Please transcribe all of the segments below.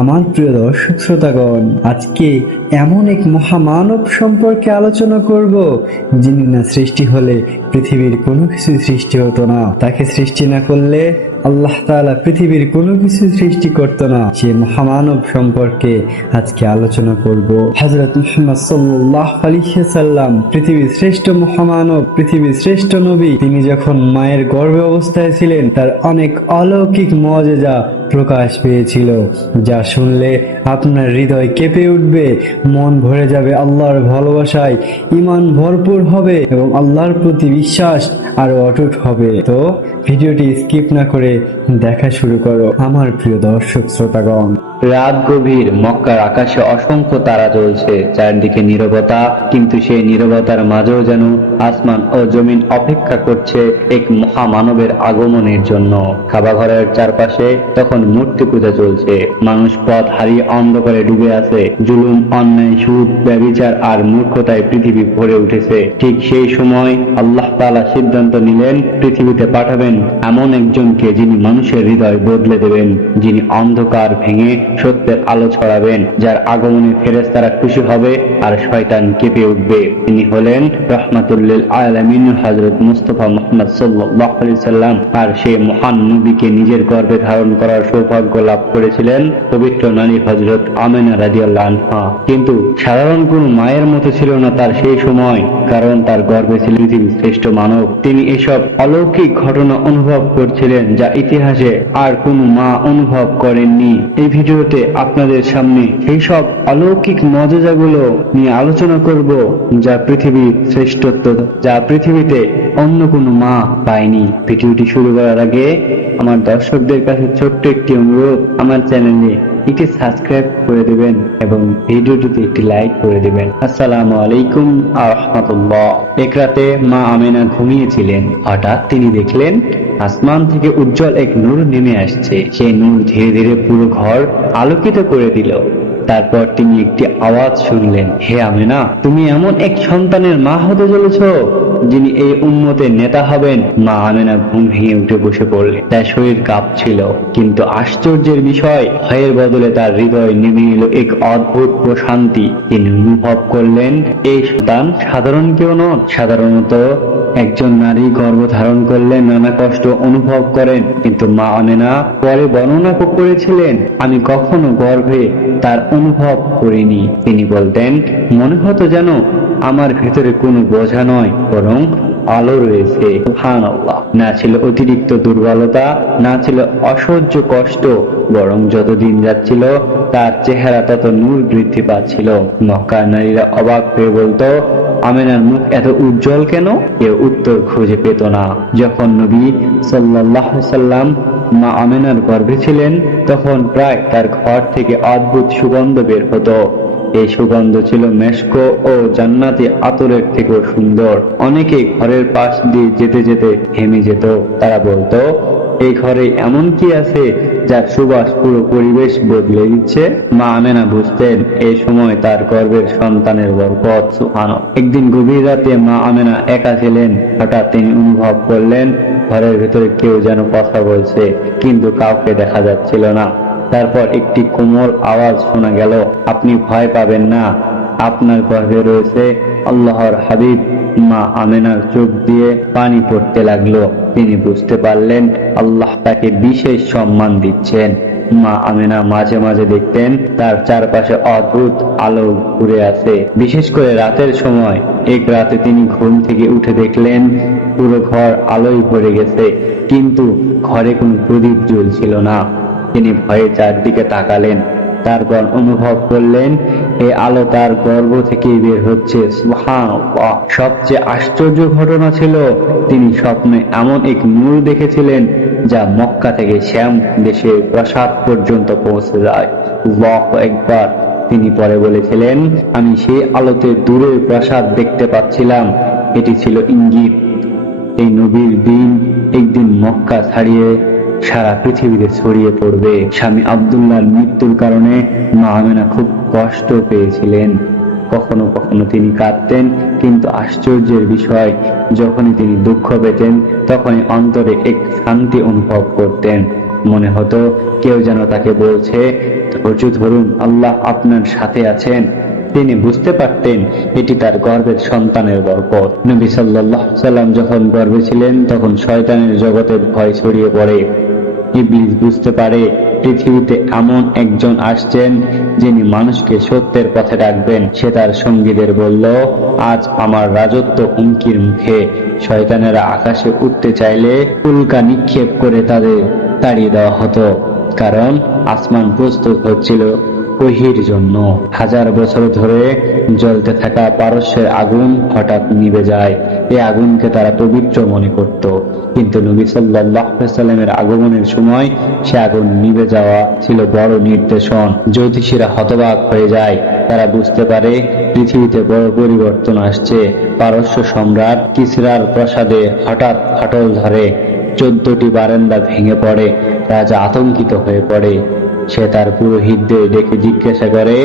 আমার প্রিয় দর্শক শ্রোতাগণ, আজকে এমন এক মহামানব সম্পর্কে আলোচনা করব যিনি না সৃষ্টি হলে পৃথিবীর কোনো কিছু সৃষ্টি হতো না। তাকে সৃষ্টি না করলে আল্লাহ তাআলা পৃথিবীর কোনো কিছু সৃষ্টি করতো না। সে মহামানব সম্পর্কে আজকে আলোচনা করব। হযরত মুহাম্মদ সাল্লাল্লাহু আলাইহি ওয়াসাল্লাম পৃথিবীর শ্রেষ্ঠ মহামানব, পৃথিবীর শ্রেষ্ঠ নবী। তিনি যখন মায়ের গর্ভে অবস্থায় ছিলেন তার অনেক অলৌকিক মুআজিজা প্রকাশ পেয়েছিল, যা শুনলে আপনার হৃদয় কেঁপে উঠবে, মন ভরে যাবে আল্লাহর ভালোবাসায়, ঈমান ভরপুর হবে এবং আল্লাহর প্রতি বিশ্বাস আরো অটুট হবে। তো ভিডিওটি স্কিপ না করে দেখা শুরু করো আমার প্রিয় দর্শক শ্রোতাগণ। রাত গভীর, মক্কার আকাশে অসংখ্য তারা জ্বলছে, চারদিকে নীরবতা, কিন্তু সেই নীরবতার মাঝেও যেন আসমান ও জমিন অপেক্ষা করছে এক মহামানবের আগমনের জন্য। কাবা ঘরের চারপাশে তখন মূর্তি পূজা চলছে, মানুষ পথ হারিয়ে অন্ধকারে ডুবে আছে, জুলুম, অন্যায়, সুদ, ব্যভিচার আর মূর্খতায় পৃথিবী ভরে উঠেছে। ঠিক সেই সময় আল্লাহ তাআলা সিদ্ধান্ত নিলেন পৃথিবীতে পাঠাবেন এমন একজনকে যিনি মানুষের হৃদয় বদলে দেবেন, যিনি অন্ধকার ভেঙে সত্যের আলো ছড়াবেন, যার আগমনে ফেরেশতারা খুশি হবে আর শয়তান কেঁপে উঠবে। তিনি হলেন রাহমাতুল লিল আলামিন হযরত মুস্তাফা মুহাম্মদ সাল্লাল্লাহু আলাইহি সাল্লাম। আর সেই মহান নবীকে নিজের গর্ভে ধারণ করার সৌভাগ্য লাভ করেছিলেন পবিত্র নারী হযরত আমেনা রাদিয়াল্লাহু আনহা। কিন্তু সাধারণ কোন মায়ের মতো ছিল না তার সেই সময়, কারণ তার গর্ভে ছিল পৃথিবীর শ্রেষ্ঠ মানব। তিনি এসব অলৌকিক ঘটনা অনুভব করছিলেন যা ইতিহাসে আর কোনো মা অনুভব করেননি। এই ভিডিওতে আপনাদের সামনে সেই সব অলৌকিক মুআজিজাগুলো নিয়ে আলোচনা করব যা পৃথিবীর শ্রেষ্ঠত্ব, যা পৃথিবীতে অন্য কোনো মা পায়নি। ভিডিওটি শুরু করার আগে আমার দর্শকদের কাছে ছোট্ট একটি অনুরোধ, আমার চ্যানেলে একটি সাবস্ক্রাইব করে দিবেন এবং ভিডিওটিতে একটি লাইক করে দিবেন। আসসালামু আলাইকুম ওয়া রাহমাতুল্লাহ। এক রাতে মা আমেনা ঘুমিয়েছিলেন। হঠাৎ তিনি দেখলেন আসমান থেকে উজ্জ্বল এক নূর নেমে আসছে। সেই নূর ধীরে ধীরে পুরো ঘর আলোকিত করে দিল। তারপর তিনি একটি আওয়াজ শুনলেন, হে আমেনা, তুমি এমন এক সন্তানের মা হতে চলেছ যিনি এই উম্মতের নেতা হবেন। মা আমেনা ঘুম ভেঙে উঠে বসে পড়লেন। তার শরীর কাঁপছিল, কিন্তু আশ্চর্যের বিষয়, ভয়ের বদলে তার হৃদয় নেমে এলো এক অদ্ভুত প্রশান্তি। তিনি অনুভব করলেন এই সন্তান সাধারণ কেউ নন। সাধারণত একজন নারী গর্ভ ধারণ করলে নানা কষ্ট অনুভব করেন, কিন্তু মা আমেনা পরে বর্ণনা করেছিলেন, আমি কখনো গর্ভে তার অনুভব করিনি। তিনি বলতেন, মনে হতো যেন আমার ভেতরে কোনো বোঝা নয়, বরং আলো রয়েছে। সুবহানাল্লাহ। না ছিল অতিরিক্ত দুর্বলতা, না ছিল অসহ্য কষ্ট, বরং যত দিন যাচ্ছিল তার চেহারা তত নূর বৃদ্ধি পাচ্ছিল। মক্কার নারীরা অবাক হয়ে বলতো, আমেনার মুখ এত উজ্জ্বল কেন? কেউ উত্তর খুঁজে পেত না। যখন নবী সাল্লাল্লাহু আলাইহি সাল্লাম মা আমেনার গর্ভে ছিলেন, তখন প্রায় তার ঘর থেকে অদ্ভুত সুগন্ধ বের হতো। এই সুগন্ধ ছিল মেশক ও জান্নাতি আতরের থেকেও সুন্দর। অনেকে ঘরের পাশ দিয়ে যেতে যেতে থেমে যেত। তারা বলতো, এই ঘরে এমন কি আছে যার সুবাস পুরো পরিবেশ বদলে দিচ্ছে? মা আমেনা বুঝতেন এই সময় তার গর্ভের সন্তানের বরকত। সুবহানাল্লাহ। একদিন গভীর রাতে মা আমেনা একা ছিলেন। হঠাৎ তিনি অনুভব করলেন ঘরের ভেতরে কেউ যেন কথা বলছে, কিন্তু কাউকে দেখা যাচ্ছিল না। তারপর একটি কোমল আওয়াজ শোনা গেল, আপনি ভয় পাবেন না, আপনার গর্ভে রয়েছে আল্লাহর হাবিব। মা আমেনার চোখ দিয়ে পানি পড়তে লাগলো। তিনি বুঝতে পারলেন আল্লাহ তাকে বিশেষ সম্মান দিচ্ছেন। মা আমেনা মাঝে মাঝে দেখতেন তার চারপাশে অদ্ভুত আলো ঘুরে আছে, বিশেষ করে রাতের সময়। এক রাতে তিনি ঘুম থেকে উঠে দেখলেন পুরো ঘর আলোয় ভরে গেছে, কিন্তু ঘরে কোনো প্রদীপ জ্বলছিল না। তিনি ভয়ে চারদিকে তাকালেন, তারপর অনুভব করলেন এই আলো তার গর্ভ থেকে বের হচ্ছে। সুবহানাল্লাহ। সবচেয়ে আশ্চর্য ঘটনা ছিল তিনি স্বপ্নে এমন এক নূর দেখেছিলেন যা মক্কা থেকে শ্যাম দেশের প্রাসাদ পর্যন্ত পৌঁছে যায়। আল্লাহু আকবার। তিনি পরে বলেছিলেন, আমি সেই আলোতে দূরের প্রাসাদ দেখতে পাচ্ছিলাম। এটি ছিল ইঙ্গিত এই নবীর দিন একদিন মক্কা ছাড়িয়ে সারা পৃথিবীতে ছড়িয়ে পড়বে। স্বামী আব্দুল্লাহর মৃত্যুর কারণে মা আমেনা খুব কষ্ট পেয়েছিলেন। কখনো কখনো তিনি কাঁদতেন, কিন্তু আশ্চর্যের বিষয়, যখনই তিনি দুঃখ পেতেন তখনই অন্তরে এক শান্তি অনুভব করতেন। মনে হতো কেউ যেন তাকে বলছে, ধৈর্য ধরুন, আল্লাহ আপনার সাথে আছেন। তিনি বুঝতে পারতেন এটি তার গর্ভের সন্তানের বরকত। নবী সাল্লাল্লাহু আলাইহি সাল্লাম যখন গর্ভে ছিলেন তখন শয়তানের জগতে ভয় ছড়িয়ে পড়ে। ইবলিস বুঝতে পারে পৃথিবীতে এমন একজন আসছেন যিনি মানুষকে সত্যের পথে ডাকবেন। সে তার সঙ্গীদের বলল, আজ আমার রাজত্ব হুমকির মুখে। শয়তানেরা আকাশে উঠতে চাইলে উল্কা নিক্ষেপ করে তাদের তাড়িয়ে দেওয়া হতো, কারণ আসমান প্রস্তুত হচ্ছিল ওহীর জন্য। 1000 বছর ধরে জ্বলতে থাকা পারস্যের আগুন হঠাৎ নিভে যায়। এই আগুনকে তারা পবিত্র মনে করত, কিন্তু নবী সাল্লাল্লাহু আলাইহি সাল্লামের আগমনের সময় সে আগুন নিভে যাওয়া ছিল বড় নির্দেশন। জ্যোতিষীরা হতবাক হয়ে যায়। তারা বুঝতে পারে পৃথিবীতে বড় পরিবর্তন আসছে। পারস্য সম্রাট কিসরার প্রাসাদে হঠাৎ ফাটল ধরে, 14টি বারান্দা ভেঙে পড়ে। রাজা আতঙ্কিত হয়ে পড়ে। সে তার পুরোহিতদের ডেকে জিজ্ঞাসা করে,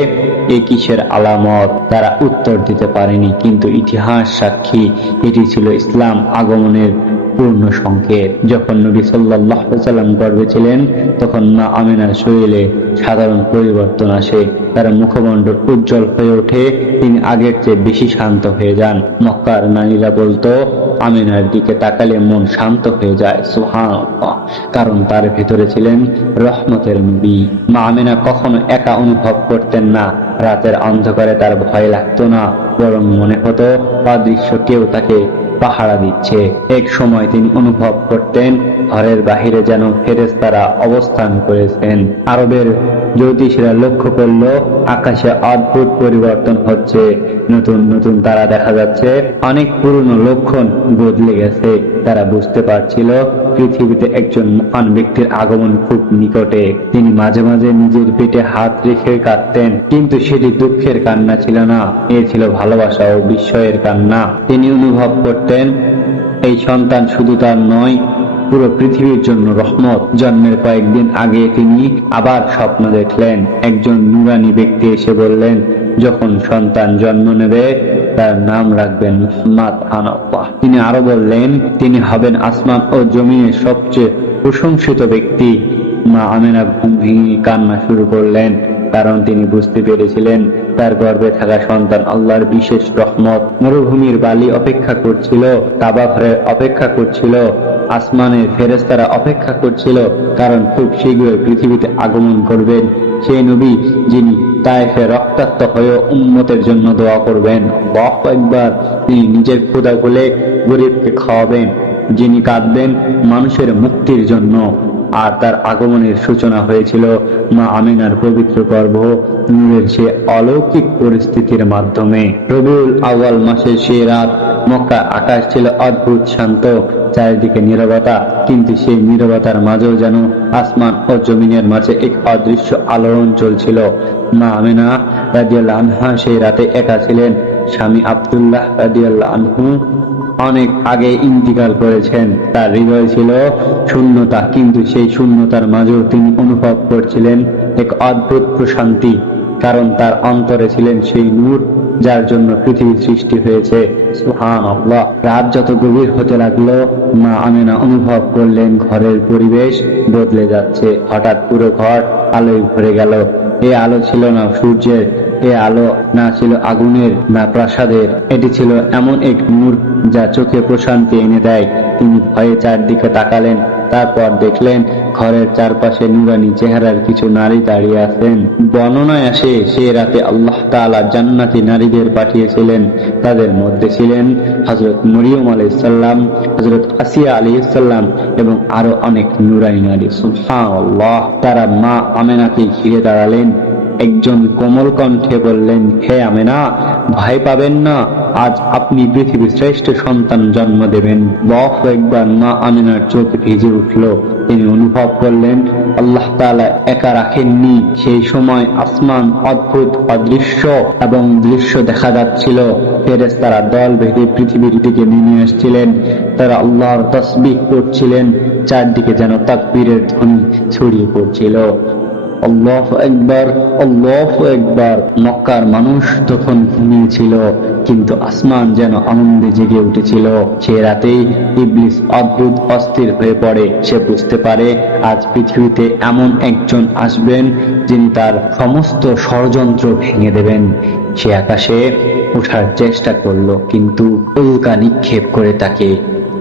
এ কিসের আলামত? তারা উত্তর দিতে পারেনি, কিন্তু ইতিহাস সাক্ষী এটি ছিল ইসলাম আগমনের পূর্ণ সংকেত। যখন নবী সাল্লাল্লাহু আলাইহি সাল্লাম গর্ভে ছিলেন তখন মা আমিনার শরীরে সাধারণ পরিবর্তন আসে। তার মুখমণ্ডল উজ্জ্বল হয়ে ওঠে। তিনি আগের চেয়ে বেশি শান্ত হয়ে যান। মক্কার নারীরা বলতো, আমিনার দিকে তাকালে মন শান্ত হয়ে যায়। সুবহানাল্লাহ, কারণ তার ভিতরে ছিলেন রহমতের নবী। মা আমিনা কখনো একা অনুভব করতেন না। রাতের অন্ধকারে তার ভয় লাগতো না, বরং মনে হতো অদৃশ্য কেউ তাকে পাহারা দিচ্ছে। এক সময় তিনি অনুভব করতেন ঘরের বাহিরে যেন ফেরেশতারা অবস্থান করেছেন। আরবের জ্যোতিষীরা লক্ষ্য করল আকাশে অদ্ভুত পরিবর্তন হচ্ছে। নতুন নতুন তারা দেখা যাচ্ছে। অনেক পুরনো লক্ষণ বদলে গেছে। তারা বুঝতে পারছিল পৃথিবীতে একজন মহান ব্যক্তির আগমন খুব নিকটে। তিনি মাঝে মাঝে নিজের পেটে হাত রেখে কাঁদতেন, কিন্তু সেটি দুঃখের কান্না ছিল না, এ ছিল ভালোবাসা ও বিস্ময়ের কান্না। তিনি অনুভব করতেন এই সন্তান শুধু তার নয়, পুরো পৃথিবীর জন্য রহমত। জন্মের কয়েকদিন আগে তিনি আবার স্বপ্ন দেখলেন। একজন নুরানি ব্যক্তি এসে বললেন, যখন সন্তান জন্ম নেবে তার নাম রাখবেন মুহাম্মদ আনাল্লাহ। তিনি আরো বললেন, তিনি হবেন আসমান ও জমিনের সবচেয়ে প্রশংসিত ব্যক্তি। মা আমিনা ঘুম ভেঙে কান্না শুরু করলেন, কারণ তিনি বুঝতে পেরেছিলেন তার গর্ভে থাকা সন্তান আল্লাহর বিশেষ রহমত। মরুভূমির বালি অপেক্ষা করছিল, কাবা ঘরের অপেক্ষা করছিল, আসমানের ফেরেশতারা অপেক্ষা করছিল, কারণ খুব শীঘ্রই পৃথিবীতে আগমন করবেন সেই নবী যিনি তায়েফে রক্তাক্ত হয়ে উম্মতের জন্য দোয়া করবেন। আল্লাহু আকবার। তিনি নিজের ক্ষুধা ভুলে গরিবকে খাওয়াবেন, যিনি কাঁদবেন মানুষের মুক্তির জন্য। আর তার আগমনের সূচনা হয়েছিল মা আমিনার পবিত্র গর্ভ নূরের সে অলৌকিক পরিস্থিতির মাধ্যমে। রবিউল আউয়াল মাসের সেই রাত মক্কার আকাশ ছিল অদ্ভুত শান্ত, চারিদিকে নীরবতা, কিন্তু সেই নীরবতার মাঝেও যেন আসমান ও জমিনের মাঝে এক অদৃশ্য আলোড়ন চলছিল। মা আমিনা রাদিয়াল্লাহু আনহা সেই রাতে একা ছিলেন। স্বামী আব্দুল্লাহ রাদিয়াল্লাহু আনহু অনেক আগে ইন্তিকাল করেছেন। তার হৃদয় ছিল শূন্যতা, কিন্তু সেই শূন্যতার মাঝেও তিনি অনুভব করছিলেন এক অদ্ভুত প্রশান্তি, কারণ তার অন্তরে ছিলেন সেই নূর যার জন্য পৃথিবীর সৃষ্টি হয়েছে। সুবহানাল্লাহ। রাত যত গভীর হতে লাগলো মা আমিনা অনুভব করলেন ঘরের পরিবেশ বদলে যাচ্ছে। হঠাৎ পুরো ঘর আলোয় ভরে গেল। এ আলো ছিল না সূর্যের, এ আলো না ছিল আগুনের, না প্রাসাদের। এটি ছিল এমন এক নূর যা চোখে প্রশান্তি এনে দেয়। তিনি ভয়ে চারদিকে তাকালেন, তারপর দেখলেন ঘরের চারপাশে নুরানি চেহারার কিছু নারী দাঁড়িয়ে আছেন। বর্ণনায় আসে সেই রাতে আল্লাহ তাআলা জান্নাতি নারীদের পাঠিয়েছিলেন। তাদের মধ্যে ছিলেন হযরত মরিয়ম আলাইহিস সালাম, হযরত আসিয়া আলাইহিস সালাম এবং আরো অনেক নুরানি নারী। সুবহানাল্লাহ। তারা মা আমিনাকে ঘিরে দাঁড়ালেন। একজন কোমল কণ্ঠে বললেন, হে আমিনা, ভয় পাবেন না, আজ আপনি পৃথিবীর শ্রেষ্ঠ সন্তান জন্ম দেবেন। আল্লাহু আকবার। মা আমিনার চোখ ভিজে উঠল। তিনি অনুভব করলেন আল্লাহ তাআলা একা রাখেননি। সেই সময় আসমান অদ্ভুত অদৃশ্য এবং দৃশ্য দেখা যাচ্ছিল। ফেরেশতারা দল বেঁধে পৃথিবীর দিকে নেমে আসছিলেন। তারা আল্লাহর তাসবিহ করছিলেন। চারদিকে যেন তাকবীরের ধ্বনি ছড়িয়ে পড়ছিল। আল্লাহু আকবার, আল্লাহু আকবার। মক্কার মানুষ তখন ঘুমিয়েছিল, কিন্তু আসমান যেন আনন্দে জেগে উঠেছিল। সে রাতেই ইবলিস অদ্ভুত অস্থির হয়ে পড়ে। সে বুঝতে পারে আজ পৃথিবীতে এমন একজন আসবেন যিনি তার সমস্ত ষড়যন্ত্র ভেঙে দেবেন। সে আকাশে ওঠার চেষ্টা করলো, কিন্তু উল্কা নিক্ষেপ করে তাকে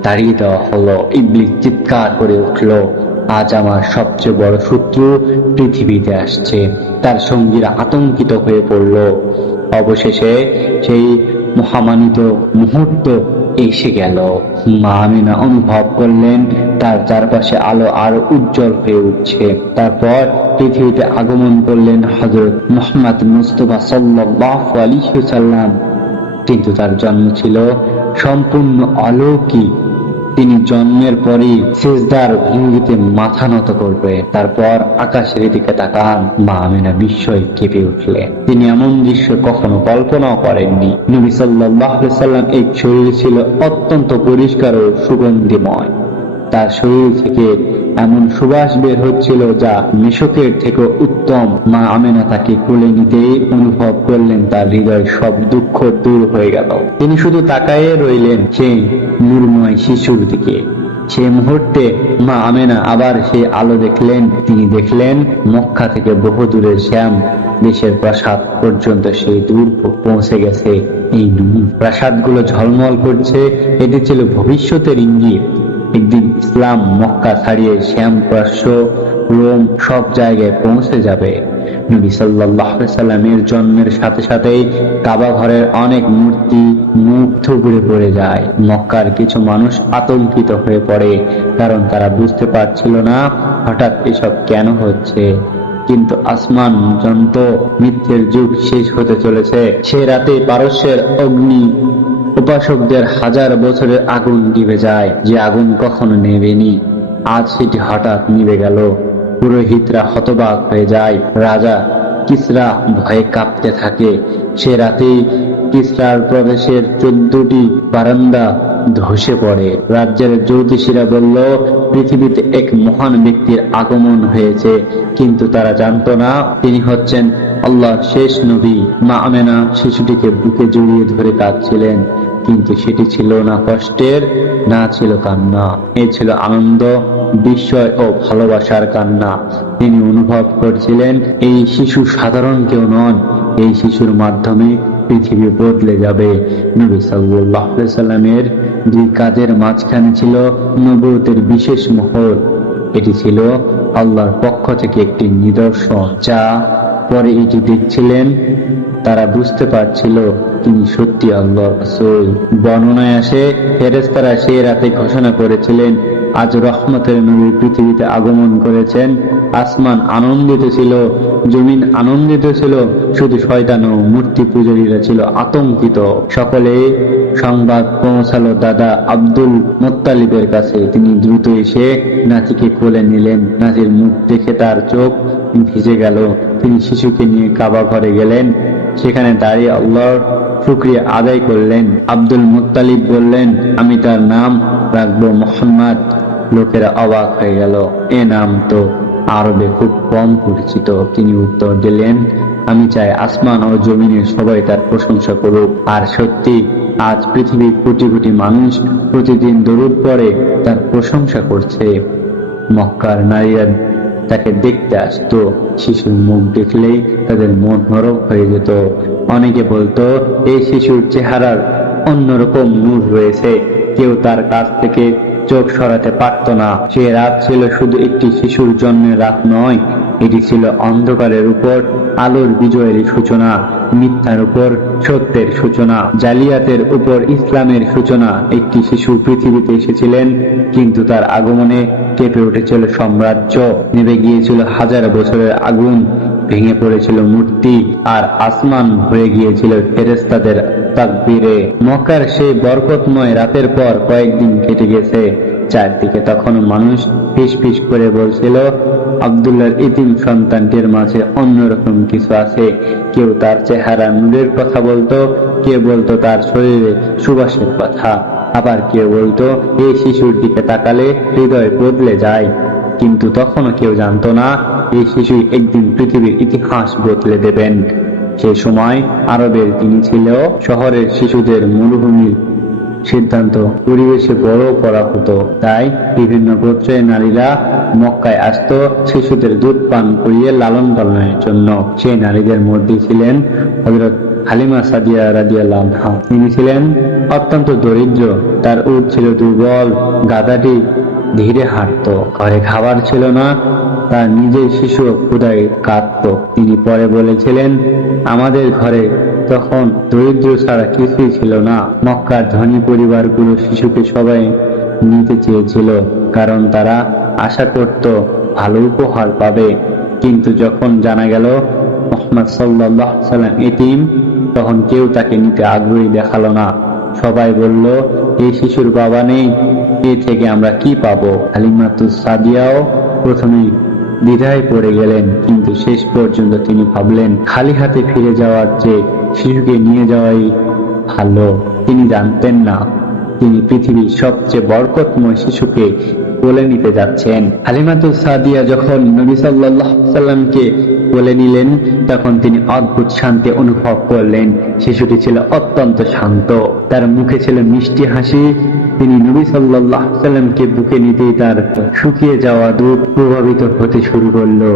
তাড়িয়ে দেওয়া হলো। ইবলিস চিৎকার করে উঠল, আজ আমার সবচেয়ে বড় শত্রু পৃথিবীতে আসছে। তার সঙ্গীরা আতঙ্কিত হয়ে পড়ল। অবশেষে সেই মহামানিত মুহূর্ত এসে গেল। মা আমিনা অনুভব করলেন তার চারপাশে আলো আরো উজ্জ্বল হয়ে উঠছে। তারপর পৃথিবীতে আগমন করলেন হযরত মুহাম্মদ মুস্তাফা সাল্লাল্লাহু আলাইহি ওয়াসাল্লাম। কিন্তু তার জন্ম ছিল সম্পূর্ণ অলৌকিক। তিনি জন্মের পরই সিজদার ভঙ্গিতে মাথা নত করবে। তারপর আকাশের দিকে তাকান, মা আমিনা বিস্ময়ে কেঁপে উঠলেন। তিনি এমন দৃশ্য কখনো কল্পনাও করেননি। নবী সাল্লাল্লাহু আলাইহি ওয়াসাল্লাম এক শরীর ছিল অত্যন্ত পরিষ্কার ও সুগন্ধিময়। তার শরীর থেকে এমন সুবাস বের হচ্ছিল যা মিশকের থেকে উত্তম। মা আমেনা তাকে কোলে নিতেই অনুভব করলেন তার হৃদয়ের সব দুঃখ দূর হয়ে গেল। তিনি শুধু তাকায়ে রইলেন সেই নূরময় শিশুর দিকে। সেই মুহূর্তে মা আমেনা আবার সেই আলো দেখলেন। তিনি দেখলেন মক্কা থেকে বহু দূরের শ্যাম দেশের প্রাসাদ পর্যন্ত সেই দূর পৌঁছে গেছে এই নূর। প্রাসাদগুলো ঝলমল করছে, এটি ছিল ভবিষ্যতের ইঙ্গিত। একদিন ইসলাম মক্কা ছাড়িয়ে শ্যাম, পারস্য, রোম সব জায়গায় পৌঁছে যাবে। নবী সাল্লাল্লাহু আলাইহি সাল্লামের জন্মের সাথে সাথেই কাবা ঘরের অনেক মূর্তি মুখ থুবড়ে পড়ে যায়। মক্কার কিছু মানুষ আতঙ্কিত হয়ে পড়ে, কারণ তারা বুঝতে পারছিল না হঠাৎ এসব কেন হচ্ছে। কিন্তু আসমান জানত মিথ্যের যুগ শেষ হতে চলেছে। সে রাতে পারস্যের অগ্নি উপাসকদের হাজার বছরের আগুন নিভে যায়, যে আগুন কখনো নেভেনি। আজ সেটি হঠাৎ নিভে গেল। পুরোহিতরা হতবাক হয়ে যায়। রাজা কিসরা ভয়ে কাঁপতে থাকে। সে রাতেই কিসরার প্রদেশের 14টি বারান্দা ধসে পড়ে। রাজ্যের জ্যোতিষীরা বলল পৃথিবীতে এক মহান ব্যক্তির আগমন হয়েছে, কিন্তু তারা জানতো না তিনি হচ্ছেন আল্লাহর শেষ নবী। মা আমেনা শিশুটিকে বুকে জড়িয়ে ধরে কাঁদছিলেন, কিন্তু সেটি ছিল না কষ্টের, না ছিল কান্না। এ ছিল আনন্দ, বিস্ময় ও ভালোবাসার কান্না। তিনি অনুভব করছিলেন এই শিশু সাধারণ কেউ নন, এই শিশুর মাধ্যমে পৃথিবী বদলে যাবে। নবী সাল্লাল্লাহু আলাইহি সাল্লামের দুই কাঁধের মাঝখানে ছিল নবুয়তের বিশেষ মোহর। এটি ছিল আল্লাহর পক্ষ থেকে একটি নিদর্শন, যা পরে এটি দেখছিলেন তারা বুঝতে পারছিল তিনি সত্যি আল্লাহর রাসূল। বর্ণনায় আসে ফেরেশতারা সেই রাতে ঘোষণা করেছিলেন আজ রহমতের নবী পৃথিবীতে আগমন করেছেন। আসমান আনন্দিত ছিল, জমিন আনন্দিত ছিল, শুধু শয়তান ও মূর্তি পূজারীরা ছিল আতঙ্কিত। সকলে সংবাদ পৌঁছালো দাদা আব্দুল মুত্তালিবের কাছে। তিনি দ্রুত এসে নাতিকে কোলে নিলেন। নাতির মুখ দেখে তার চোখ ভিজে গেল। তিনি শিশুকে নিয়ে কাবা ঘরে গেলেন। সেখানে দাঁড়িয়ে আল্লাহর শুকরিয়া আদায় করলেন। আব্দুল মুত্তালিব বললেন, আমি তার নাম রাখবো মুহাম্মদ। লোকেরা অবাক হয়ে গেল, এ নাম তো আরবে খুব কম পরিচিত। তিনি উত্তর দিলেন, আমি চাই আসমান ও জমিনে সবাই তার প্রশংসা করুক। আর সত্যি আজ পৃথিবীর কোটি কোটি মানুষ প্রতিদিন দরুদ পড়ে তার প্রশংসা করছে। মক্কার নারীরা তাকে দেখতে আসতো। শিশুর মুখ দেখলেই তাদের মন নরম হয়ে যেত। অনেকে বলতো এই শিশুর চেহারার অন্যরকম নূর রয়েছে, কেউ তার কাছ থেকে চোখ সরাতে পারত না। সে রাত ছিল শুধু একটি শিশুর জন্মের রাত নয়, এটি ছিল অন্ধকারের উপর আলোর বিজয়ের সূচনা, মিথ্যার উপর সত্যের সূচনা, জালিয়াতের উপর ইসলামের সূচনা। একটি শিশু পৃথিবীতে এসেছিলেন, কিন্তু তার আগমনে কেঁপে উঠেছিল সাম্রাজ্য, নেভে গিয়েছিল হাজার বছরের আগুন, ভেঙে পড়েছিল মূর্তি, আর আসমান হয়ে গিয়েছিল ফেরেশতাদের তাকবীরে। মক্কার সেই বরকতময় রাতের পর কয়েকদিন কেটে গেছে। চারদিকে তখনও মানুষ ফিস ফিস করে বলছিল আব্দুল্লাহর ইতিম সন্তানটির মাঝে অন্যরকম কিছু আছে। কেউ তার চেহারা নূরের কথা বলতো, কেউ বলতো তার শরীরে সুবাসের কথা, আবার কেউ বলতো এই শিশুর দিকে তাকালে হৃদয় বদলে যায়। কিন্তু তখনও কেউ জানতো না এই শিশুই একদিন পৃথিবীর ইতিহাস বদলে দেবেন। সে সময় আরবের তিনি ছিল শহরের শিশুদের মরুভূমির সিদ্ধান্ত পরিবেশে বড় করা হতো, তাই বিভিন্ন গোত্রের নারীরা মক্কায় আসতো শিশুদের দুধ পান করিয়ে লালন পালনের জন্য। সেই নারীদের মধ্যে ছিলেন হযরত হালিমা সাদিয়া রাদিয়াল্লাহু আনহা। তিনি ছিলেন অত্যন্ত দরিদ্র, তার উট ছিল দুর্বল, গাধাটি ধীরে হাঁটতো, ঘরে খাবার ছিল না, তার নিজের শিশু ক্ষুধায় কাঁদত। তিনি পরে বলেছিলেন, আমাদের ঘরে তখন দরিদ্র ছাড়া কিছুই ছিল না। মক্কার ধনী পরিবারগুলো শিশুকে সবাই নিতে চেয়েছিল, কারণ তারা আশা করত ভালো উপহার পাবে। কিন্তু যখন জানা গেল মুহাম্মদ সাল্লাল্লাহু আলাইহি সাল্লাম এতিম, তখন কেউ তাকে নিতে আগ্রহী দেখালো না। সবাই বলল, এই শিশুর বাবা নেই, এ থেকে আমরা কি পাবো? হালিমাতুস সাদিয়াও প্রথমে দ্বিধায় পড়ে গেলেন, কিন্তু শেষ পর্যন্ত তিনি ভাবলেন খালি হাতে ফিরে যাওয়ার চেয়ে শিশুকে নিয়ে যাওয়াই ভালো। তিনি জানতেন না তিনি পৃথিবীর সবচেয়ে বরকতময় শিশুকে কোলে নিতে যাচ্ছেন। হালিমাতুস সাদিয়া যখন নবী সাল্লাল্লাহু আলাইহি সাল্লামকে কোলে নিলেন, তখন তিনি অদ্ভুত শান্তি অনুভব করলেন। শিশুটি ছিল অত্যন্ত শান্ত, তার মুখে ছিল মিষ্টি হাসি। তিনি নবী সাল্লাল্লাহু আলাইহি সাল্লামকে বুকে নিতেই তার শুকিয়ে যাওয়া দুধ প্রভাবিত হতে শুরু করলো।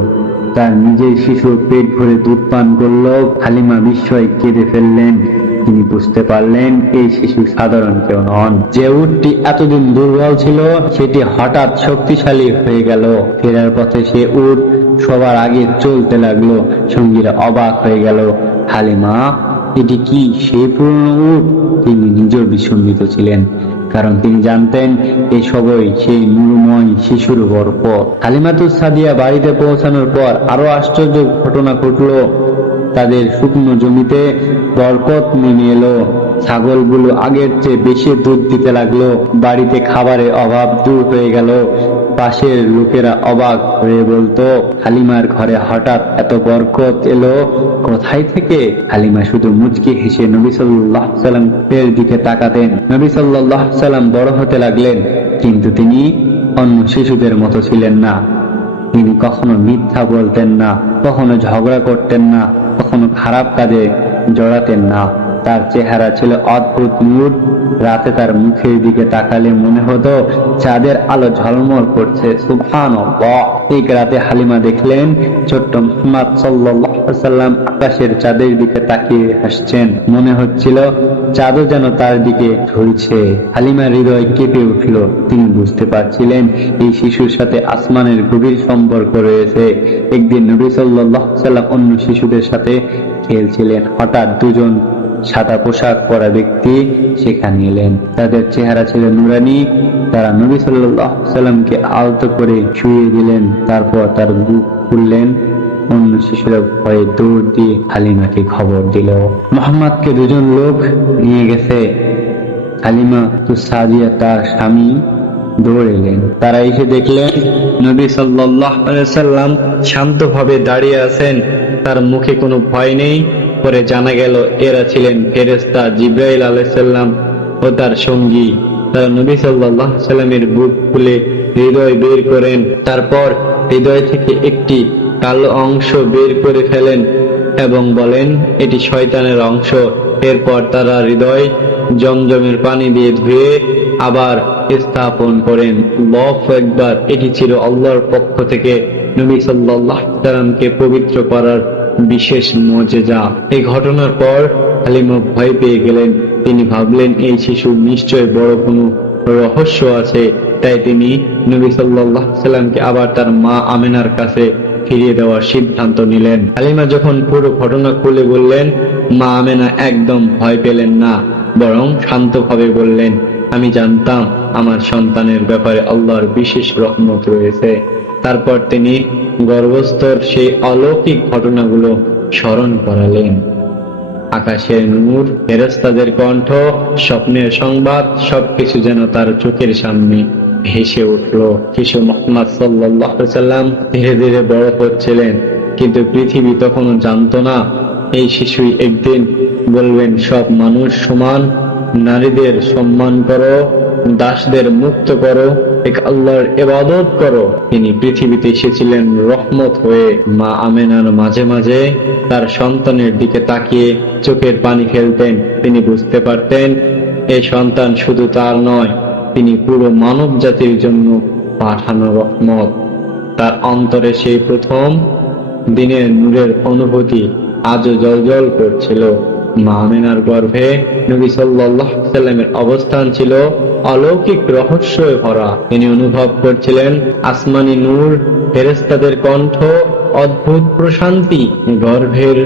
তার নিজের শিশু পেট ভরে দুধ পান করলো। হালিমা বিস্ময়ে কেঁদে ফেললেন। তিনি বুঝতে পারলেন এই শিশু সাধারণ কেউ নন। যে উটটি এতদিন দুর্বল ছিল, সেটি হঠাৎ শক্তিশালী হয়ে গেল। ফেরার পথে সে উট সবার আগে চলতে লাগলো। সঙ্গীরা অবাক হয়ে গেল। হালিমা, এটি কি সেই পুরনো উট? তিনি নিজেও বিস্মিত ছিলেন, কারণ তিনি জানতেন এই সবই সেই নূরময় শিশুর বরকত। হালিমাতুস সাদিয়া বাড়িতে পৌঁছানোর পর আরো আশ্চর্য ঘটনা ঘটলো। তাদের শুকনো জমিতে বরকত নেমে এলো। ছাগলগুলো আগের চেয়ে বেশি দুধ দিতে লাগলো। বাড়িতে খাবারের অভাব দূর হয়ে গেল। পাশের লোকেরা অবাক হয়ে বলতো, হালিমার ঘরে হঠাৎ এত বরকত এলো কোথায় থেকে? হালিমা শুধু মুচকি হেসে নবী সাল্লাল্লাহু আলাইহি সাল্লাম এর দিকে তাকাতেন। নবী সাল্লাল্লাহু আলাইহি সাল্লাম বড় হতে লাগলেন, কিন্তু তিনি অন্য শিশুদের মতো ছিলেন না। তিনি কখনো মিথ্যা বলতেন না, কখনো ঝগড়া করতেন না, কখনো খারাপ কাজে জড়াতেন না। তার চেহারা ছিল অদ্ভুত নূর। রাতে তার মুখের দিকে তাকালে মনে হতো চাঁদের আলো ঝলমল করছে। সুবহানাল্লাহ। এক রাতে হালিমা দেখলেন ছোট্ট মুহাম্মদ সাল্লাল্লাহু আলাইহি সাল্লাম আকাশের চাঁদের দিকে তাকিয়ে হাসছেন। মনে হচ্ছিল চাঁদও যেন তার দিকে ঝুলছে। হালিমার হৃদয় কেঁপে উঠল। তিনি বুঝতে পারছিলেন এই শিশুর সাথে আসমানের গভীর সম্পর্ক রয়েছে। একদিন নবী সাল্লাল্লাহু আলাইহি সাল্লাম অন্য শিশুদের সাথে খেলছিলেন। হঠাৎ দুজন সাদা পোশাক পরা ব্যক্তি সেখানে এলেন। তাদের চেহারা ছিল নুরানি। তারা নবী সাল্লাল্লাহু আলাইহি সাল্লামকে আলতো করে শুইয়ে দিলেন, তারপর তার বুক খুললেন। অন্য শিশুরা ভয়ে দৌড় দিয়ে হালিমাকে খবর দিল, মুহাম্মদকে দুজন লোক নিয়ে গেছে। হালিমা তো সাদিয়া তার স্বামী দৌড় এলেন। তারা এসে দেখলেন নবী সাল্লাল্লাহু আলাইহি সাল্লাম শান্তভাবে দাঁড়িয়ে আছেন, তার মুখে কোনো ভয় নেই। পরে জানা গেল এরা ছিলেন ফেরেশতা জিবরাইল আলাইহিস সালাম ও তার সঙ্গী। তারা নবী সাল্লাল্লাহু আলাইহি সাল্লামের বুক খুলে হৃদয় বের করেন, তারপর হৃদয় থেকে একটি কালো অংশ বের করে ফেলেন এবং বলেন এটি শয়তানের অংশ। এরপর তারা হৃদয় জমজমের পানি দিয়ে ধুয়ে আবার স্থাপন করেন। আল্লাহু আকবার। এটি ছিল আল্লাহর পক্ষ থেকে নবী সাল্লাল্লাহু আলাইহি সাল্লামকে পবিত্র করার বিশেষ মুজিজা। এই ঘটনার পর হালিমা ভয় পেয়ে গেলেন। তিনি ভাবলেন এই শিশুর নিশ্চয় বড় কোনো রহস্য আছে। তাই তিনি নবী সাল্লাল্লাহু আলাইহি সাল্লামকে আবার তার মা আমেনার কাছে ফিরিয়ে দেওয়ার সিদ্ধান্ত নিলেন। হালিমা যখন পুরো ঘটনা খুলে বললেন, মা আমেনা একদম ভয় পেলেন না, বরং শান্তভাবে বললেন, আমি জানতাম আমার সন্তানের ব্যাপারে আল্লাহর বিশেষ রহমত রয়েছে। তারপর তিনি গর্ভস্থর সেই অলৌকিক ঘটনাগুলো স্মরণ করালেন। আকাশের নূর, ফেরেশতাদের কণ্ঠ, স্বপ্নের সংবাদ সবকিছু যেন তার চোখের সামনে ভেসে উঠল। শিশু মুহাম্মদ সাল্লাল্লাহু আলাইহি সাল্লাম ধীরে ধীরে বড় হচ্ছিলেন, কিন্তু পৃথিবী তখনও জানতো না এই শিশুই একদিন বলবেন সব মানুষ সমান, নারীদের সম্মান করো, দাসদের মুক্ত করো, এক আল্লাহর ইবাদত করো। তিনি পৃথিবীতে এসেছিলেন রহমত হয়ে। মা আমেনার মাঝে মাঝে তার সন্তানের দিকে তাকিয়ে চোখের পানি ফেলতেন। তিনি বুঝতে পারতেন এই সন্তান শুধু তার নয়, তিনি পুরো মানব জাতির জন্য পাঠানো রহমত। তার অন্তরে সেই প্রথম দিনের নূরের অনুভূতি আজও জ্বলজ্বল করছিল। মা আমেনার গর্ভে নবী সাল্লাল্লাহু আলাইহি সাল্লামের অবস্থান ছিল অলৌকিক রহস্যে ভরা। তিনি অনুভব করছিলেন আসমানি নূর, ফেরেশতাদের কণ্ঠ, অদ্ভুত প্রশান্তি, গর্ভের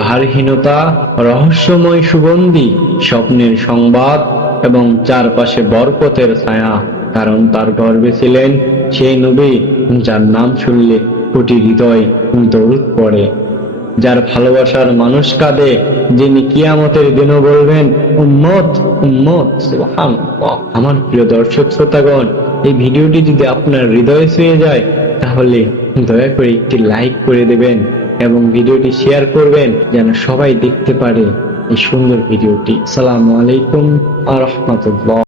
ভারহীনতা, রহস্যময় সুগন্ধি, স্বপ্নের সংবাদ এবং চারপাশে বরকতের ছায়া। কারণ তার গর্ভে ছিলেন সেই নবী যার নাম শুনলে কোটি হৃদয় দৌড় পড়ে, যার ভালোবাসার মানুষ কাঁদে, যিনি কিয়ামতের দিনও বলবেন উম্মত উম্মত। সুবহানাল্লাহ। আমার প্রিয় দর্শক শ্রোতাগণ, এই ভিডিওটি যদি আপনার হৃদয়ে ছুঁয়ে যায় তাহলে দয়া করে একটি লাইক করে দেবেন এবং ভিডিওটি শেয়ার করবেন যেন সবাই দেখতে পারে এই সুন্দর ভিডিওটি। আসসালামু আলাইকুম ওয়া রাহমাতুল্লাহ।